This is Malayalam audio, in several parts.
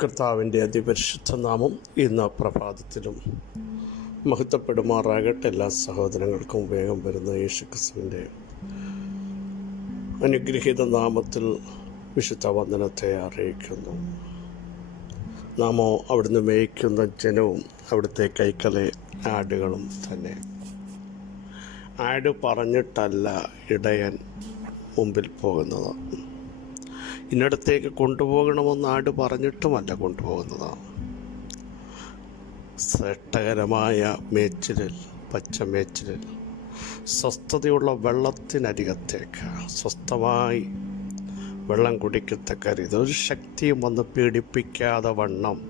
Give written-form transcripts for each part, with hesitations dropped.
കർത്താവിൻ്റെ അതിപരിശുദ്ധ നാമം ഇന്ന് പ്രഭാതത്തിലും മഹത്വപ്പെടുമാറാകട്ടെ. എല്ലാ സഹോദരങ്ങൾക്കും വേഗം വരുന്ന യേശുക്രിസ്തുവിൻ്റെ അനുഗ്രഹീത നാമത്തിൽ വിശുദ്ധ വന്ദനത്തെ അറിയിക്കുന്നു. നാമോ അവിടുന്ന് മേയ്ക്കുന്ന ജനവും അവിടുത്തെ കൈക്കലെ ആടുകളും തന്നെ. ആട് പറഞ്ഞിട്ടല്ല ഇടയൻ മുമ്പിൽ പോകുന്നത്. ഇന്നടത്തേക്ക് കൊണ്ടുപോകണമെന്ന് ആട് പറഞ്ഞിട്ടുമല്ല കൊണ്ടുപോകുന്നത്. ശ്രേഷ്ഠകരമായ മേച്ചിലിൽ, പച്ചമേച്ചിലിൽ സ്വസ്ഥതയുള്ള വെള്ളത്തിനരികത്തേക്ക് സ്വസ്ഥമായി വെള്ളം കുടിക്കത്തക്ക രീതി ഒരു ശക്തിയും വന്ന് പീഡിപ്പിക്കാതെ വണ്ണം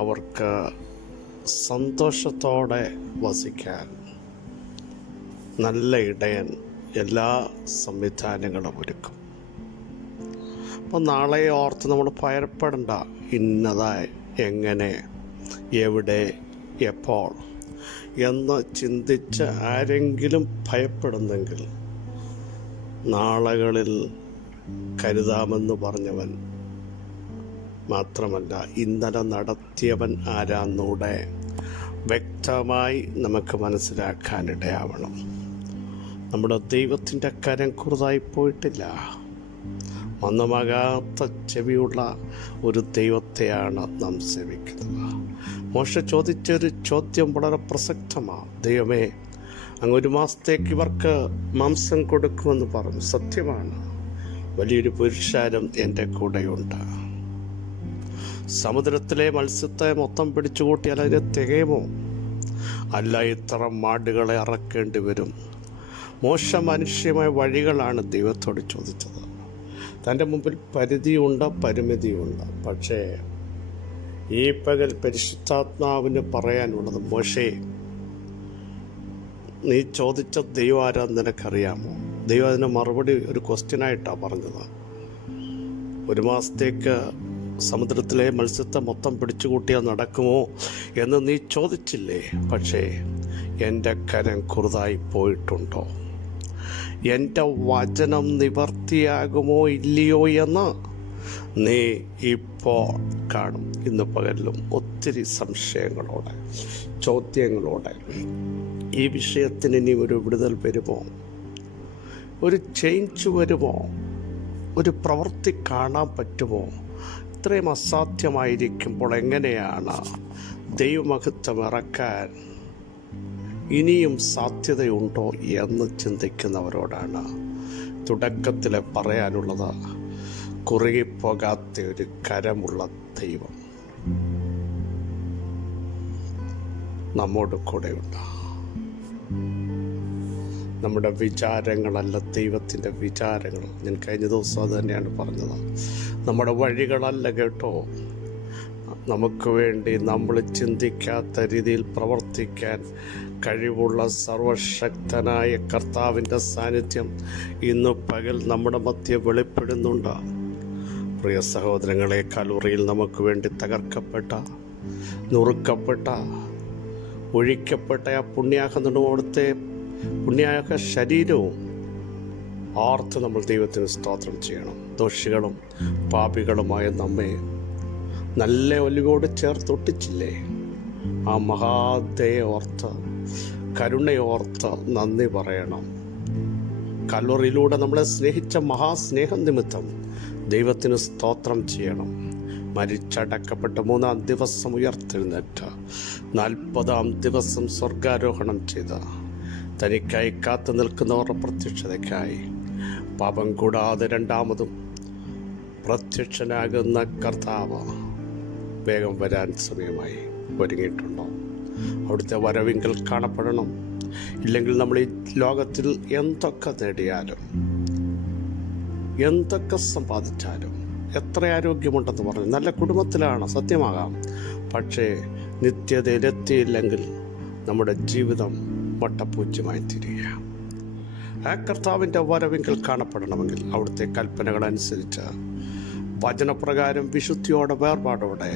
അവർക്ക് സന്തോഷത്തോടെ വസിക്കാൻ നല്ല ഇടയൻ എല്ലാ സംവിധാനങ്ങളും ഒരുക്കും. അപ്പോൾ നാളെ ഓർത്ത് നമ്മൾ ഭയപ്പെടേണ്ട. ഇന്നതായി എങ്ങനെ, എവിടെ, എപ്പോൾ എന്ന് ചിന്തിച്ച് ആരെങ്കിലും ഭയപ്പെടുന്നെങ്കിൽ നാളുകളിൽ കരുതാമെന്ന് പറഞ്ഞവൻ മാത്രമല്ല, ഇന്നലെ നടത്തിയവൻ ആരാന്നൂടെ വ്യക്തമായി നമുക്ക് മനസ്സിലാക്കാനിടയാവണം. നമ്മുടെ ദൈവത്തിൻ്റെ കരം കുറുതായി പോയിട്ടില്ല. മന്ദമാകാത്ത ചെവിയുള്ള ഒരു ദൈവത്തെയാണ് നാം സേവിക്കുന്നത്. മോശ ചോദിച്ചൊരു ചോദ്യം വളരെ പ്രസക്തമാണ്. ദൈവമേ, അങ്ങ് 1 മാസത്തേക്ക് ഇവർക്ക് മാംസം കൊടുക്കുമെന്ന് പറഞ്ഞു. സത്യമാണ്. വലിയൊരു പുരുഷാരം എൻ്റെ കൂടെയുണ്ട്. സമുദ്രത്തിലെ മത്സ്യത്തെ മൊത്തം പിടിച്ചുകൂട്ടിയാൽ അതിന് തികയുമോ? അല്ല, ഇത്ര മാടുകളെ അറക്കേണ്ടി വരും. മനുഷ്യമായ വഴികളാണ് ദൈവത്തോട് ചോദിച്ചത്. തൻ്റെ മുമ്പിൽ പരിധിയുണ്ട്, പരിമിതിയുണ്ട്. പക്ഷേ ഈ പകൽ പരിശുദ്ധാത്മാവിന് പറയാനുള്ളത്, മോശേ, നീ ചോദിച്ച ദൈവം ആരാന്ന് നിനക്കറിയാമോ? ദൈവം അതിന് മറുപടി ഒരു ക്വസ്റ്റ്യനായിട്ടാണ് പറഞ്ഞത്. 1 മാസത്തേക്ക് സമുദ്രത്തിലെ മത്സ്യത്തെ മൊത്തം പിടിച്ചുകൂട്ടിയാൽ നടക്കുമോ എന്ന് നീ ചോദിച്ചില്ലേ? പക്ഷേ എൻ്റെ കരം കുറുതായി പോയിട്ടുണ്ടോ? എൻ്റെ വചനം നിവർത്തിയാകുമോ ഇല്ലയോ എന്ന് നീ ഇപ്പോൾ കാണും. ഇന്ന് പകലിലും ഒത്തിരി സംശയങ്ങളോടെ, ചോദ്യങ്ങളോടെ ഈ വിഷയത്തിന് ഇനി ഒരു വിടുതൽ വരുമോ? ഒരു ചേഞ്ച് വരുമോ? ഒരു പ്രവൃത്തി കാണാൻ പറ്റുമോ? ഇത്രയും അസാധ്യമായിരിക്കുമ്പോൾ എങ്ങനെയാണ് ദൈവമഹത്വം ഇറക്കാൻ ഇനിയും സാധ്യതയുണ്ടോ എന്ന് ചിന്തിക്കുന്നവരോടാണ് തുടക്കത്തിൽ പറയാനുള്ളത്. കുറുകിപ്പോകാത്ത ഒരു കരമുള്ള ദൈവം നമ്മോട് കൂടെയുണ്ട്. നമ്മുടെ വിചാരങ്ങളല്ല ദൈവത്തിൻ്റെ വിചാരങ്ങൾ. ഞാൻ കഴിഞ്ഞ ദിവസം അത് തന്നെയാണ് പറഞ്ഞത്. നമ്മുടെ വഴികളല്ല കേട്ടോ. നമുക്ക് വേണ്ടി നമ്മൾ ചിന്തിക്കാത്ത രീതിയിൽ പ്രവർത്തിക്കാൻ കഴിവുള്ള സർവശക്തനായ കർത്താവിൻ്റെ സാന്നിധ്യം ഇന്ന് പകൽ നമ്മുടെ മധ്യ വെളിപ്പെടുന്നുണ്ട്. പ്രിയ സഹോദരങ്ങളെ, കലൂറിയിൽ നമുക്ക് വേണ്ടി തകർക്കപ്പെട്ട, നുറുക്കപ്പെട്ട, ഒഴിക്കപ്പെട്ട ആ പുണ്യാഹ ശരീരവും ഓർത്ത് നമ്മൾ ദൈവത്തിന് സ്തോത്രം ചെയ്യണം. ദോഷികളും പാപികളുമായ നമ്മെ നല്ല ഒലിവോട് ചേർത്തൊട്ടിച്ചില്ലേ? ആ മഹാദയെ ഓർത്ത്, കരുണയോർത്ത് നന്ദി പറയണം. കൽവറിയിലൂടെ നമ്മളെ സ്നേഹിച്ച മഹാസ്നേഹം നിമിത്തം ദൈവത്തിന് സ്തോത്രം ചെയ്യണം. മരിച്ചടക്കപ്പെട്ട 3-ാം ദിവസം ഉയർത്തെഴുന്നേറ്റ് 40-ാം ദിവസം സ്വർഗാരോഹണം ചെയ്ത് തനിക്കായി കാത്തു നിൽക്കുന്നവരുടെ പ്രത്യക്ഷതയ്ക്കായി പാപം കൂടാതെ 2ാമതും പ്രത്യക്ഷനാകുന്ന കർത്താവ് വേഗം വരാൻ സമയമായി. ഒരുങ്ങിയിട്ടുണ്ടോ? അവിടുത്തെ വരവിങ്കൽ കാണപ്പെടണം. ഇല്ലെങ്കിൽ നമ്മൾ ഈ ലോകത്തിൽ എന്തൊക്കെ നേടിയാലും, എന്തൊക്കെ സമ്പാദിച്ചാലും, എത്ര ആരോഗ്യമുണ്ടെന്ന് പറഞ്ഞു നല്ല കുടുംബത്തിലാണ്, സത്യമാകാം. പക്ഷേ നിത്യതയിലെത്തിയില്ലെങ്കിൽ നമ്മുടെ ജീവിതം വട്ടപ്പൂജ്യമായി തീരുക. ആ കർത്താവിൻ്റെ വരവിങ്കൽ കാണപ്പെടണമെങ്കിൽ അവിടുത്തെ കൽപ്പനകളനുസരിച്ച് വചനപ്രകാരം വിശുദ്ധിയോടെ, വേർപാടോടെ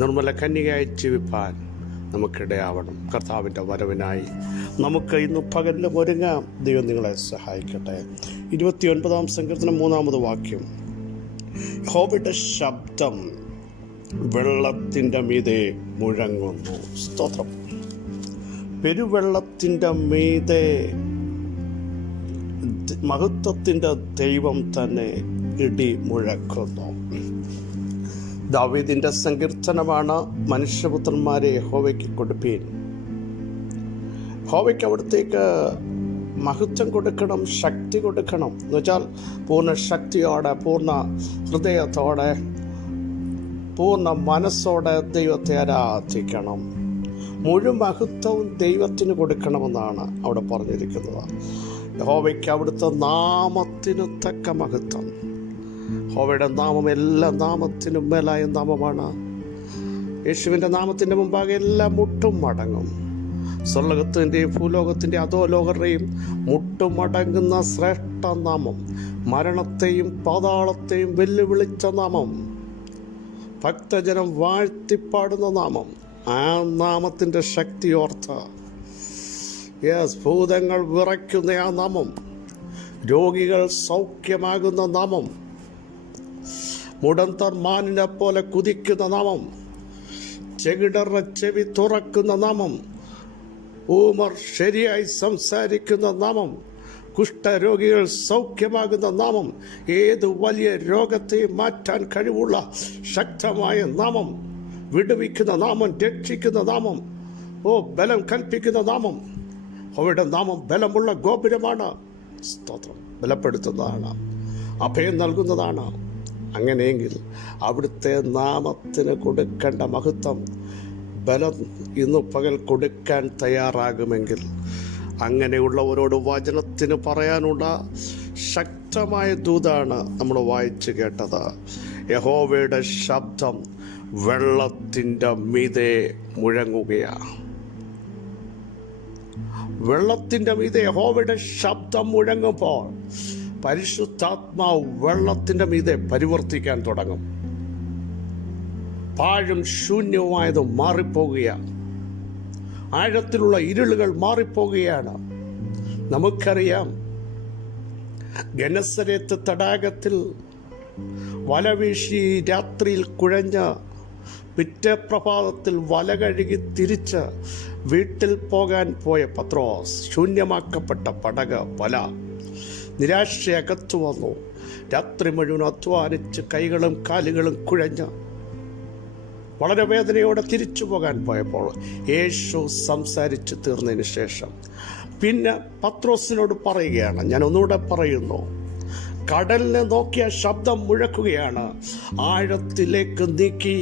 നിർമ്മല കന്യകയായി ജീവിപ്പാൻ നമുക്കിടയാവണം. കർത്താവിൻ്റെ വരവിനായി നമുക്ക് ഇന്ന് പകലിലും ഒരുങ്ങാം. ദൈവം നിങ്ങളെ സഹായിക്കട്ടെ. 29-ാം സങ്കീർത്തനം 3-ാമത് വാക്യം, യഹോവയുടെ ശബ്ദം വെള്ളത്തിൻ്റെ മീതെ മുഴങ്ങുന്നു. സ്തോത്രം. പെരുവെള്ളത്തിൻ്റെ മീതെ മഹത്വത്തിൻ്റെ ദൈവം തന്നെ ഇടി മുഴക്കുന്നു. ദാവീദിന്റെ സങ്കീർത്തനമാണ്, മനുഷ്യപുത്രന്മാരെ യഹോവയ്ക്ക് കൊടുപ്പീൻ. യഹോവയ്ക്ക് അവിടത്തേക്ക് മഹത്വം കൊടുക്കണം, ശക്തി കൊടുക്കണം. എന്ന് വെച്ചാൽ പൂർണ്ണ ശക്തിയോടെ, പൂർണ്ണ ഹൃദയത്തോടെ, പൂർണ്ണ മനസ്സോടെ ദൈവത്തെ ആരാധിക്കണം. മുഴുവൻ മഹത്വവും ദൈവത്തിന് കൊടുക്കണമെന്നാണ് അവിടെ പറഞ്ഞിരിക്കുന്നത്. യഹോവയ്ക്ക് അവിടുത്തെ നാമത്തിന് തക്ക മഹത്വം. യഹോവയുടെ നാമം എല്ലാ നാമത്തിനും മേലായ നാമമാണ്. യേശുവിൻ്റെ നാമത്തിൻ്റെ മുമ്പാകെ എല്ലാ മുട്ടും മടങ്ങും. സ്വർലോകത്തിൻ്റെയും ഭൂലോകത്തിൻ്റെയും അധോലോകരുടെയും മുട്ടുമടങ്ങുന്ന ശ്രേഷ്ഠ നാമം, മരണത്തെയും പാതാളത്തെയും വെല്ലുവിളിച്ച നാമം, ഭക്തജനം വാഴ്ത്തിപ്പാടുന്ന നാമം, ആ നാമത്തിൻ്റെ ശക്തി ഓർത്ത് ഭൂതങ്ങൾ വിറയ്ക്കുന്ന ആ നാമം, രോഗികൾ സൗഖ്യമാകുന്ന നാമം, മുടന്തർ മാനിനെ പോലെ കുതിക്കുന്ന നാമം, ചെകിടറുടെ ചെവി തുറക്കുന്ന നാമം, ഊമർ ശരിയായി സംസാരിക്കുന്ന നാമം, കുഷ്ഠരോഗികൾ സൗഖ്യമാകുന്ന നാമം, ഏത് വലിയ രോഗത്തെയും മാറ്റാൻ കഴിവുള്ള ശക്തമായ നാമം, വിടുവിക്കുന്ന നാമം, രക്ഷിക്കുന്ന നാമം, ബലം കൽപ്പിക്കുന്ന നാമം. അവരുടെ നാമം ബലമുള്ള ഗോപുരമാണ്. സ്തോത്രം. ബലപ്പെടുത്തുന്നതാണ്, അഭയം നൽകുന്നതാണ്. അങ്ങനെയെങ്കിൽ അവിടുത്തെ നാമത്തിന് കൊടുക്കേണ്ട മഹത്വം, ബലം ഇന്ന് പകൽ കൊടുക്കാൻ തയ്യാറാകുമെങ്കിൽ, അങ്ങനെയുള്ളവരോട് വചനത്തിന് പറയാനുള്ള ശക്തമായ ദൂതാണ് നമ്മൾ വായിച്ചു കേട്ടത്. യഹോവയുടെ ശബ്ദം വെള്ളത്തിൻ്റെ മീതെ മുഴങ്ങുകയാണ്. വെള്ളത്തിൻ്റെ മീതെ യഹോവയുടെ ശബ്ദം മുഴങ്ങുമ്പോൾ പരിശുദ്ധാത്മാവ് വെള്ളത്തിൻ്റെ മീതെ പരിവർത്തിക്കാൻ തുടങ്ങും. പാഴും ശൂന്യവുമായതും മാറിപ്പോകുകയാണ്. ആഴത്തിലുള്ള ഇരുളുകൾ മാറിപ്പോകുകയാണ്. നമുക്കറിയാം, ഗനസരേത്ത് തടാകത്തിൽ വലവീശി രാത്രിയിൽ കുഴഞ്ഞ പിറ്റേ പ്രഭാതത്തിൽ വല കഴുകി തിരിച്ച് വീട്ടിൽ പോകാൻ പോയ പത്രോസ്, ശൂന്യമാക്കപ്പെട്ട പടക വല, നിരാശയകത്തു വന്നു. രാത്രി മുഴുവൻ അധ്വാനിച്ച് കൈകളും കാലുകളും കുഴഞ്ഞ് വളരെ വേദനയോടെ തിരിച്ചു പോകാൻ പോയപ്പോൾ യേശു സംസാരിച്ച് തീർന്നതിന് ശേഷം പിന്നെ പത്രോസിനോട് പറയുകയാണ്, ഞാൻ ഒന്നുകൂടെ പറയുന്നു, കടലിനെ നോക്കിയ ശബ്ദം മുഴക്കുകയാണ്, ആഴത്തിലേക്ക് നീക്കി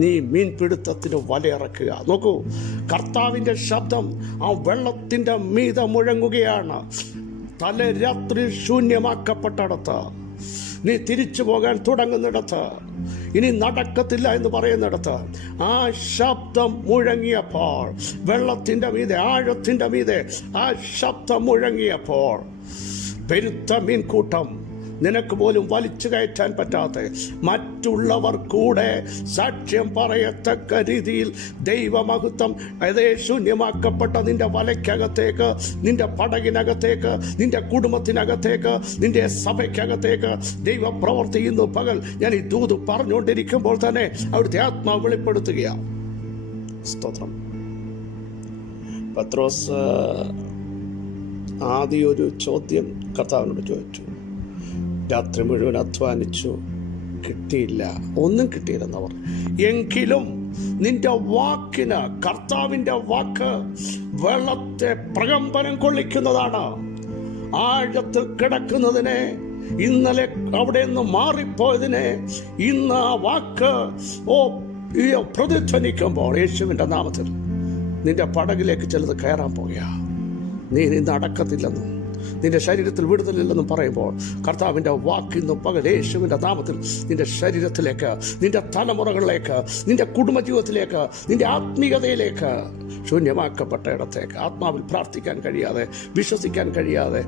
നീ മീൻപിടുത്തത്തിന് വലയിറക്കുക. നോക്കൂ, കർത്താവിൻ്റെ ശബ്ദം ആ വെള്ളത്തിൻ്റെ മീതെ മുഴങ്ങുകയാണ്. തലരാത്രി ശൂന്യമാക്കപ്പെട്ടിടത്ത്, നീ തിരിച്ചു പോകാൻ തുടങ്ങുന്നിടത്ത്, ഇനി നടക്കത്തില്ല എന്ന് പറയുന്നിടത്ത് ആ ശബ്ദം മുഴങ്ങിയപ്പോൾ, വെള്ളത്തിൻ്റെ മീതെ, ആഴത്തിൻ്റെ മീതെ ആ ശബ്ദം മുഴങ്ങിയപ്പോൾ, പെരുത്ത മീൻകൂട്ടം, നിനക്ക് പോലും വലിച്ചു കയറ്റാൻ പറ്റാത്ത, മറ്റുള്ളവർ കൂടെ സാക്ഷ്യം പറയത്തക്ക രീതിയിൽ ദൈവമഹത്വം അതേ ശൂന്യമാക്കപ്പെട്ട നിന്റെ വലയ്ക്കകത്തേക്ക്, നിന്റെ പടകിനകത്തേക്ക്, നിന്റെ കുടുംബത്തിനകത്തേക്ക്, നിന്റെ സഭയ്ക്കകത്തേക്ക് ദൈവപ്രവൃത്തി ഇന്ന് പകൽ ഞാൻ ഈ ദൂത് പറഞ്ഞുകൊണ്ടിരിക്കുമ്പോൾ തന്നെ അവിടുത്തെ ആത്മാവ് വെളിപ്പെടുത്തുകയാണ്. സ്തോത്രം. പത്രോസ് ആദ്യം ഒരു ചോദ്യം കർത്താവിനോട് ചോദിച്ചു. രാത്രി മുഴുവൻ അധ്വാനിച്ചു, കിട്ടിയില്ല, ഒന്നും കിട്ടിയില്ലെന്ന് പറഞ്ഞു. എങ്കിലും നിന്റെ വാക്കിന്, കർത്താവിൻ്റെ വാക്ക് വെള്ളത്തെ പ്രകമ്പനം കൊള്ളിക്കുന്നതാണ്. ആഴത്തിൽ കിടക്കുന്നതിനെ, ഇന്നലെ അവിടെ നിന്ന് മാറിപ്പോയതിനെ ഇന്ന് ആ വാക്ക് പ്രതിധ്വനിക്കുമ്പോൾ, യേശുവിൻ്റെ നാമത്തിൽ നിന്റെ പടകിലേക്ക് ചിലത് കയറാൻ പോകുക. നീ നടക്കത്തില്ലെന്നും നിന്റെ ശരീരത്തിൽ വിടുതലില്ലെന്നും പറയുമ്പോൾ കർത്താവിൻ്റെ വാക്കിന്നും പകൽ യേശുവിൻ്റെ നാമത്തിൽ നിന്റെ ശരീരത്തിലേക്ക്, നിന്റെ തലമുറകളിലേക്ക്, നിന്റെ കുടുംബജീവിതത്തിലേക്ക്, നിന്റെ ആത്മീയതയിലേക്ക്, ശൂന്യമാക്കപ്പെട്ട ഇടത്തേക്ക്, ആത്മാവിൽ പ്രാർത്ഥിക്കാൻ കഴിയാതെ, വിശ്വസിക്കാൻ കഴിയാതെ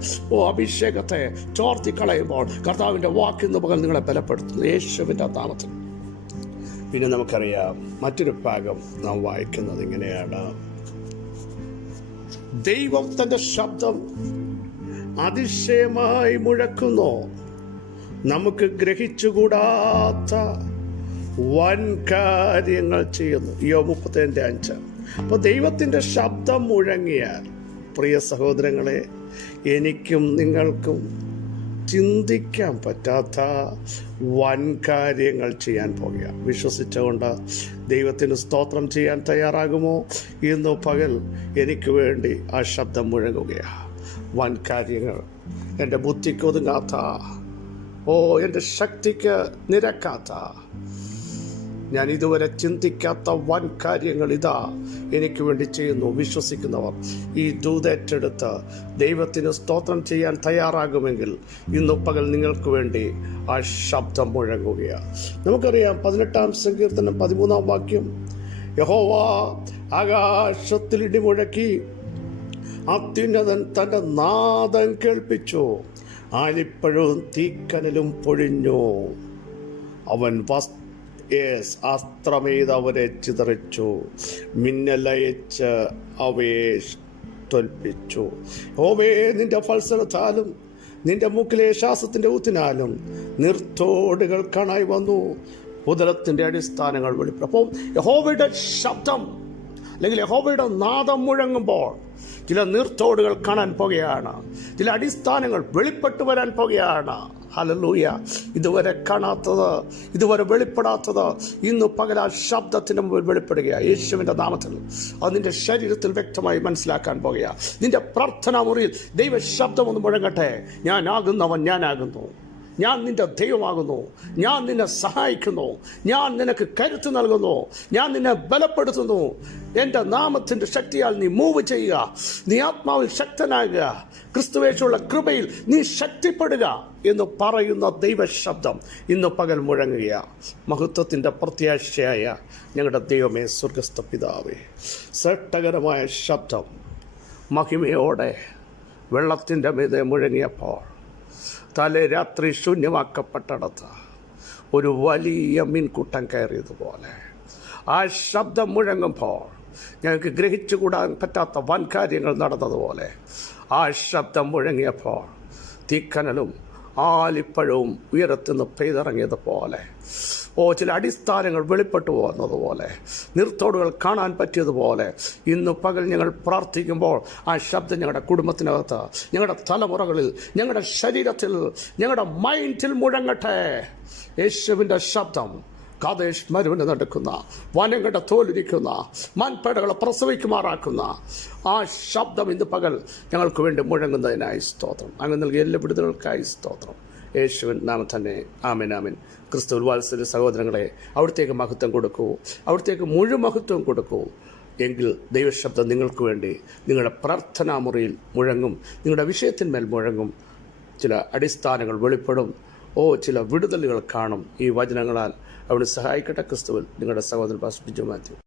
അഭിഷേകത്തെ ചോർത്തിക്കളയുമ്പോൾ കർത്താവിൻ്റെ വാക്കിന്ന് പകൽ നിങ്ങളെ ബലപ്പെടുത്തുന്നു യേശുവിൻ്റെ നാമത്തിൽ. പിന്നെ നമുക്കറിയാം, മറ്റൊരു ഭാഗം നാം വായിക്കുന്നത് ഇങ്ങനെയാണ്. ദൈവം തൻ്റെ ശബ്ദം അതിശയമായി മുഴക്കുന്നു, നമുക്ക് ഗ്രഹിച്ചുകൂടാത്ത വൻ കാര്യങ്ങൾ ചെയ്യുന്നു. യോബ് 35:5. അപ്പോൾ ദൈവത്തിൻ്റെ ശബ്ദം മുഴങ്ങിയാൽ, പ്രിയ സഹോദരങ്ങളെ, എനിക്കും നിങ്ങൾക്കും ചിന്തിക്കാൻ പറ്റാത്ത വൻ കാര്യങ്ങൾ ചെയ്യാൻ പോകുക. വിശ്വസിച്ചുകൊണ്ട് ദൈവത്തിന് സ്തോത്രം ചെയ്യാൻ തയ്യാറാകുമോ? ഇന്ന് പകൽ എനിക്ക് വേണ്ടി ആ ശബ്ദം മുഴങ്ങുകയാണ്. വൻ കാര്യങ്ങൾ, എൻ്റെ ബുദ്ധിക്ക് ഒതുങ്ങാത്ത, എൻ്റെ ശക്തിക്ക് നിരക്കാത്ത, ഞാൻ ഇതുവരെ ചിന്തിക്കാത്ത വൻ കാര്യങ്ങൾ ഇതാ എനിക്ക് വേണ്ടി ചെയ്യുന്നു. വിശ്വസിക്കുന്നവർ ഈ ദൂതേറ്റെടുത്ത് ദൈവത്തിന് സ്തോത്രം ചെയ്യാൻ തയ്യാറാകുമെങ്കിൽ ഇന്ന് പകൽ നിങ്ങൾക്ക് വേണ്ടി ആ ശബ്ദം മുഴങ്ങുകയാണ്. നമുക്കറിയാം 18-ാം സങ്കീർത്തനം 13-ാം വാക്യം, യഹോവ ആകാശത്തിൽ ഇടിമുഴക്കി, അത്യുന്നതൻ തൻ്റെ നാദം കേൾപ്പിച്ചു, ആലിപ്പഴവും തീക്കനലും പൊഴിഞ്ഞു, അവൻ അസ്ത്രമെയ്ത് അവരെ ചിതറിച്ചു, മിന്നലയച്ച് അവയെ തോൽപ്പിച്ചു. യഹോവേ, നിന്റെ ഫത്സരത്താലും നിന്റെ മൂക്കിലെ ശ്വാസത്തിന്റെ ഊത്തിനാലും നിർത്തോടുകൾ കാണായി വന്നു, ഉദരത്തിന്റെ അടിസ്ഥാനങ്ങൾ വെളിപ്പെടും. അപ്പോൾ യഹോവയുടെ ശബ്ദം അല്ലെങ്കിൽ യഹോവയുടെ നാദം മുഴങ്ങുമ്പോൾ ചില നീർത്തോടുകൾ കാണാൻ പോകുകയാണ്, ചില അടിസ്ഥാനങ്ങൾ വെളിപ്പെട്ടു വരാൻ പോകുകയാണ്. ഹല്ലേലൂയ. ഇതുവരെ കാണാത്തത്, ഇതുവരെ വെളിപ്പെടാത്തത് ഇന്ന് പകൽ ആ ശബ്ദത്തിന് മുമ്പിൽ വെളിപ്പെടുകയാണ്. യേശുവിൻ്റെ നാമത്തിൽ അത് നിന്റെ ശരീരത്തിൽ വ്യക്തമായി മനസ്സിലാക്കാൻ പോകുകയാണ്. നിന്റെ പ്രാർത്ഥനാ മുറിയിൽ ദൈവ ശബ്ദം ഒന്ന് മുഴങ്ങട്ടെ. ഞാനാകുന്നവൻ ഞാനാകുന്നു, ഞാൻ നിന്റെ ദൈവമാകുന്നു, ഞാൻ നിന്നെ സഹായിക്കുന്നു, ഞാൻ നിനക്ക് കരുത്ത് നൽകുന്നു, ഞാൻ നിന്നെ ബലപ്പെടുത്തുന്നു, എൻ്റെ നാമത്തിൻ്റെ ശക്തിയാൽ നീ മൂവ് ചെയ്യുക, നീ ആത്മാവിൽ ശക്തനാകുക, ക്രിസ്തുവേശുള്ള കൃപയിൽ നീ ശക്തിപ്പെടുക എന്ന് പറയുന്ന ദൈവശബ്ദം ഇന്ന് പകൽ മുഴങ്ങുകയാണ്. മഹത്വത്തിൻ്റെ പ്രത്യാശയായ ഞങ്ങളുടെ ദൈവമേ, സ്വർഗസ്ഥ പിതാവേ, ശ്രേഷ്ഠകരമായ ശബ്ദം മഹിമയോടെ വെള്ളത്തിൻ്റെ മീതെ മുഴങ്ങിയപ്പോൾ തലേ രാത്രി ശൂന്യമാക്കപ്പെട്ടിടത്ത് ഒരു വലിയ മീൻകൂട്ടം കയറിയതുപോലെ ആ ശബ്ദം മുഴങ്ങുമ്പോൾ ഞങ്ങൾക്ക് ഗ്രഹിച്ചുകൂടാൻ പറ്റാത്ത വൻ കാര്യങ്ങൾ നടന്നതുപോലെ ആ ശബ്ദം മുഴങ്ങിയപ്പോൾ തീക്കനലും ആലിപ്പഴവും ഉയരത്തുനിന്ന് പെയ്തിറങ്ങിയതുപോലെ, ചില അടിസ്ഥാനങ്ങൾ വെളിപ്പെട്ടു പോകുന്നതുപോലെ, നിർത്തോടുകൾ കാണാൻ പറ്റിയതുപോലെ ഇന്ന് പകൽ ഞങ്ങൾ പ്രാർത്ഥിക്കുമ്പോൾ ആ ശബ്ദം ഞങ്ങളുടെ കുടുംബത്തിനകത്ത്, ഞങ്ങളുടെ തലമുറകളിൽ, ഞങ്ങളുടെ ശരീരത്തിൽ, ഞങ്ങളുടെ മൈൻഡിൽ മുഴങ്ങട്ടെ. യേശുവിൻ്റെ ശബ്ദം കാദേശ് മരുവിന് നടക്കുന്ന, വനങ്ങളുടെ തോലിരിക്കുന്ന, മൺപേടകളെ പ്രസവിക്കുമാറാക്കുന്ന ആ ശബ്ദം ഇന്ന് പകൽ ഞങ്ങൾക്ക് വേണ്ടി മുഴങ്ങുന്നതിനായി സ്തോത്രം. അങ്ങ് നൽകിയ എല്ലാ വിടുതലുകൾക്കായി സ്തോത്രം. യേശുവിൻ നാമം തന്നെ. ആമേൻ, ആമേൻ. ക്രിസ്തുവിൽ വാത്സല്യ സഹോദരങ്ങളെ, അവിടത്തേക്ക് മഹത്വം കൊടുക്കൂ, അവിടത്തേക്ക് മുഴുമഹത്വം കൊടുക്കൂ. എങ്കിൽ ദൈവശബ്ദം നിങ്ങൾക്ക് വേണ്ടി നിങ്ങളുടെ പ്രാർത്ഥനാ മുറിയിൽ മുഴങ്ങും, നിങ്ങളുടെ വിഷയത്തിന്മേൽ മുഴങ്ങും. ചില അടിസ്ഥാനങ്ങൾ വെളിപ്പെടും, ചില വിടുതലുകൾ കാണും. ഈ വചനങ്ങളാൽ അവിടെ സഹായിക്കട്ടെ. ക്രിസ്തുവിൽ നിങ്ങളുടെ സഹോദരൻ പാസ്റ്റർ ബിജു മാത്യു.